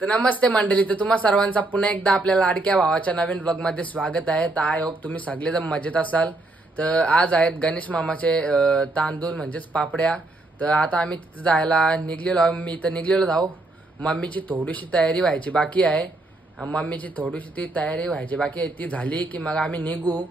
तर नमस्ते मंडळी, तर तुम्हा सर्वांचा पुन्हा एकदा आपल्या लाडक्या भावाच्या नवीन ब्लॉग मध्ये स्वागत आहे। तर आय होप तुम्ही सगळेजण मजेत असाल। तर आज आहेत गणेश मामाचे तांदूळ म्हणजेच पापड्या। तर आता आम्ही तिथे जायला निघलेलो आहोत। मी तर निघलेलो जाऊ, मम्मीची थोडीशी तयारी व्हायची बाकी आहे। मम्मीची थोडीशी ती तयारी व्हायची बाकी आहे, ती झाली की मग आम्ही निघू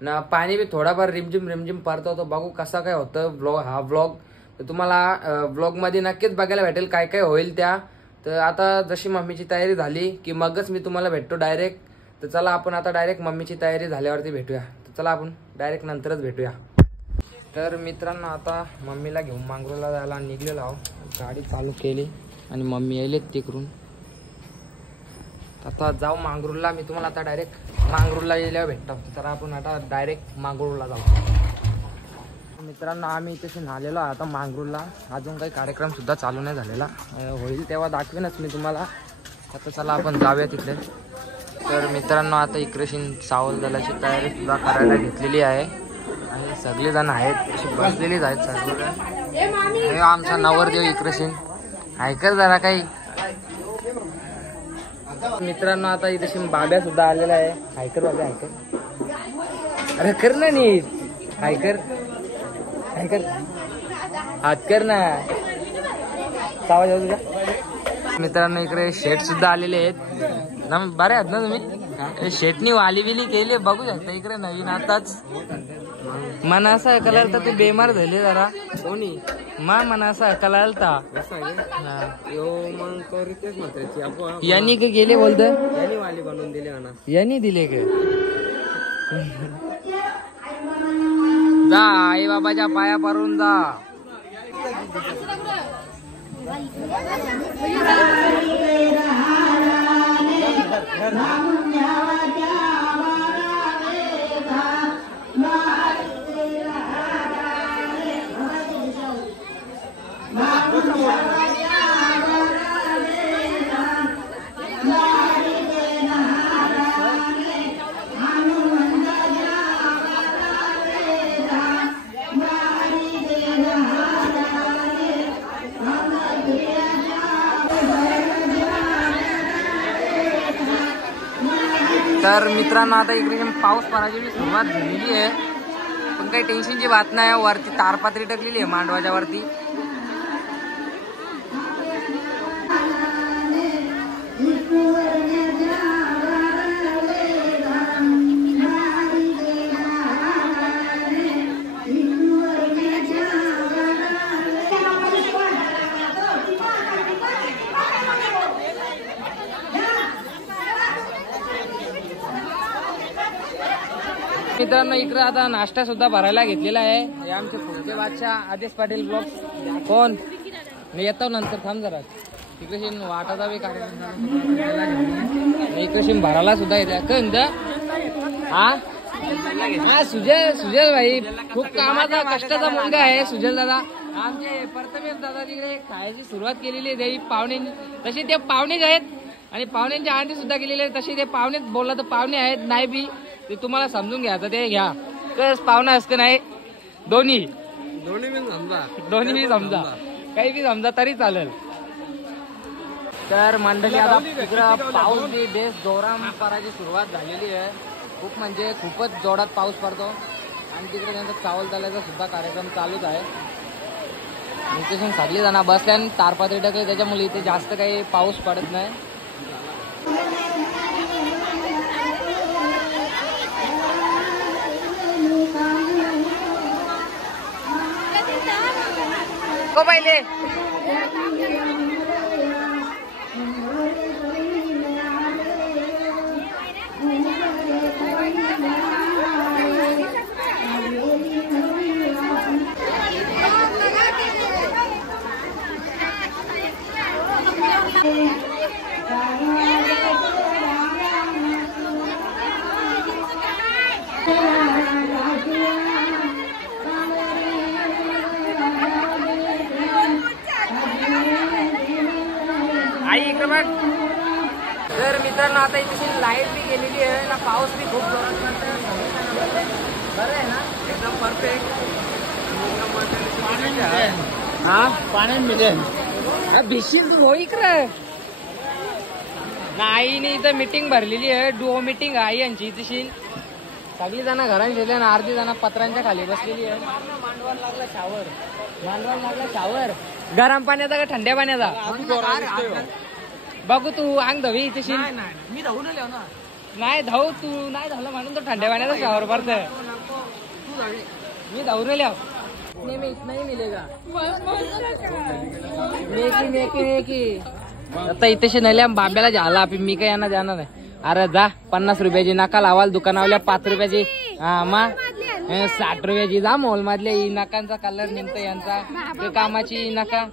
ना। पाणी भी थोडाफार रिमझिम रिमझिम पडतो, तो बघू कसा काय होतं हा व्लॉग। तर तुम्हाला व्लॉग मध्ये नक्कीच बघायला भेटेल काय काय होईल त्या। तर आता जशी मम्मीची तयारी झाली की मगच मी तुम्हाला भेटतो डायरेक्ट। तर चला आपण आता डायरेक्ट मम्मीची तयारी झाल्यावरती भेटूया। तर चला आपण डायरेक्ट नंतरच भेटूया। तर मित्रांनो, आता मम्मीला घेऊन मांगरूळला जायला निघलेलो आहोत। गाडी चालू केली आणि मम्मी येईल तिकडून। आता जाऊ मांगरूळला। मी तुम्हाला आता डायरेक्ट मांगरूळला गेल्यावर भेटतो। तर आपण आता डायरेक्ट मांगरूळला जाऊ। मित्रांनो, आम्ही इथे नालेलो आता मांगरूळला। अजून काही कार्यक्रम सुद्धा चालू नाही झालेला, होईल तेव्हा दाखवेनच मी तुम्हाला। आता चला आपण जाऊया तिकडे। तर मित्रांनो, आता इकडेशीन सावल दलाची तयारी सुद्धा करायला घेतलेली आहे आणि सगळेजण आहेत अशी बसलेलीच आहेत सर्वजण। हे आमचा नवरदेव इकडेशीन ऐकर जरा काही। मित्रांनो, आता इथे बाब्या सुद्धा आलेला आहे। हायकर बाब्या, हायकर, अरे कर ना नीट, हायकर हायकर, हात कर ना, आवाज येतो तुझा। मित्रांनो, इकडे शेट सुद्धा आलेले आहेत ना। बरे आहेत ना तुम्ही? शेटनी वाली बिली केली बघू शकता इकडे नवीन आताच। मना असा कलर तर तू बेमार झाली जरा कोणी मना असा कलर था यांनी का गेले बोलत यांनी वाली बनवून दिले ना, यांनी दिले का? जा आई बाबाच्या पाया पडून जा। तर मित्रांनो, आता इकडे पाऊस पडायची सुरुवात झालेली आहे, पण काही टेन्शनची बात नाही। वरती तारपात्री टाकलेली आहे मांडवाच्या वरती। मित्रांनो, इकडे आता नाश्ता सुद्धा भरायला घेतलेला आहे। हे आमचे पुढचे बादशाह आदेश पाटील ब्लॉग। कोण मी येतो नंतर, थांब जरा। इकडे वाटाचा बी कार्यक्रम इकडे भरायला सुद्धा येते। हा सुजल भाई खूप कामाचा कष्टाचा मुलगा आहे सुजल दादा। आमचे प्रथमेश दादा तिकडे खायची सुरुवात केलेली आहे पाहुणे, तसे ते पाहुणेच आहेत आणि पाहुण्यांची आरती सुद्धा केलेली आहे। तसे ते पाहुणेच बोलला तर पाहुणे आहेत नाही बी, ते तुम्हाला समजून घ्यायचं ते घ्या। कस पाहुणा असतं नाही, दोन्ही बी समजा, काही बी समजा तरी चालेल। तर मंडळी, आता तिकडं पाऊस बी बेस जोरात पडायची सुरुवात झालेली आहे। खूप म्हणजे खूपच जोरात पाऊस पडतो आणि तिकडे त्यांचा चावल दलाचा सुद्धा कार्यक्रम चालूच आहे। इथे सगळी जण बसले आणि तारपात्री टाकले, त्याच्यामुळे इथे जास्त काही पाऊस पडत नाही। को पहिले तर मित्रांनो, आता इथे लाईट भी गेलेली आहे ना, पाऊस भी खूप जोरात पडतोय। बरं आहे ना, एकदम परफेक्ट। पाणी मिळेल भिशील तू हो इकडे। आईने इथं मीटिंग भरलेली आहे, डुओ मीटिंग आई यांची तशी. सगळी जण घरात गेले आणि अर्धी जण पत्रांच्या खाली बसलेली आहे. मांडवाला लागला शावर. गरम पाण्याचा का थंड्या पाण्याचा बघू तू अंग धवी तशी. मी धावून आलो ना. नाही धाव तू नाही धावलं म्हणून तो थंड्या पाण्याचा शावर भरतोय. मी धावून आलो. नाही मिलेगा मेकी आता इथे नल्या बाब्याला झाला मी काय यांना जाणार आहे. अरे जा 50 रुपयाची नका लावाल दुकानावल्या 5 रुपयाची. हा मा 60 रुपयाची जा मॉल मधल्या नकांचा कलर निघतो यांचा ते कामाची नका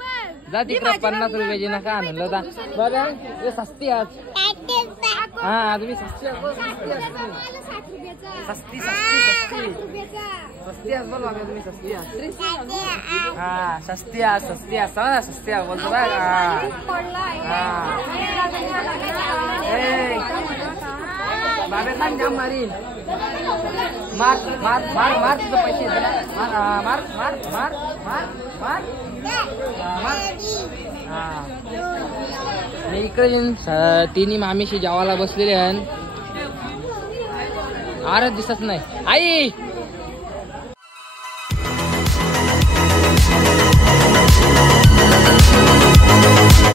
जा तिकडे 50 रुपयाची नका आणलं जा बघा हे सस्ती आज. हा तुम्ही सस्ती आज बोल बाबा तुम्ही सस्ती हा सस्ती आज बोलतो बघा. बाबा सांग जाम मारीन मार तुझं पैसे मार. मी इकडे येऊन तिन्ही मामीशी जेवायला बसलेले आहेत. अरे दिसत नाही आई.